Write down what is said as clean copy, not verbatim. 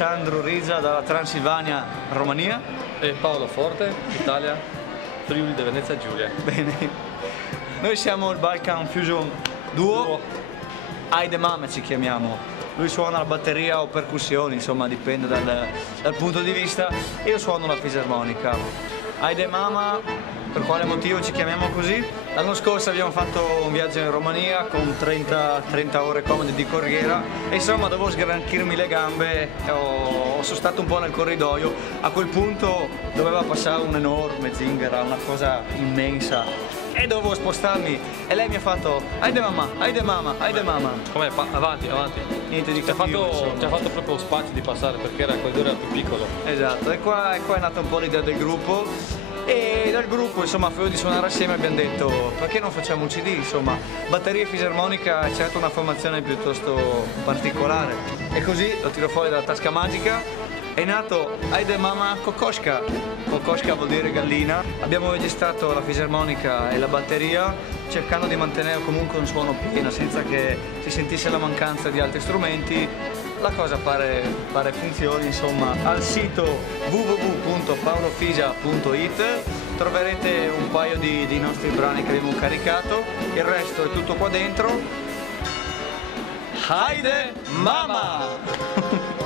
Alessandro Riza dalla Transilvania, Romania. E Paolo Forte, Italia, Friuli di Venezia Giulia. Bene. Noi siamo il Balkan Fusion Duo. Aide Mama ci chiamiamo. Lui suona la batteria o percussioni, insomma dipende dal punto di vista. E io suono la fisarmonica. Aide Mama, per quale motivo ci chiamiamo così? L'anno scorso abbiamo fatto un viaggio in Romania con 30 ore comode di corriera e insomma dovevo sgranchirmi le gambe, sono stato un po' nel corridoio. A quel punto doveva passare un'enorme zingara, una cosa immensa, e dovevo spostarmi e lei mi ha fatto Aide Mama, Aide Mama, Aide Mama. Com'è? Avanti, avanti. Niente di Ci ha cattivo, fatto proprio spazio di passare perché il corridoio era più piccolo. Esatto, e qua è nata un po' l'idea del gruppo. E dal gruppo, insomma, a di suonare assieme abbiamo detto perché non facciamo un CD, insomma, batteria e fisarmonica è certo una formazione piuttosto particolare. E così lo tiro fuori dalla tasca magica, è nato Aide Mama Kokoschka. Kokoschka vuol dire gallina. Abbiamo registrato la fisarmonica e la batteria cercando di mantenere comunque un suono pieno senza che si sentisse la mancanza di altri strumenti. La cosa pare funzioni, insomma. Al sito www.paolofisa.it troverete un paio di nostri brani che abbiamo caricato, il resto è tutto qua dentro. Aide Mama!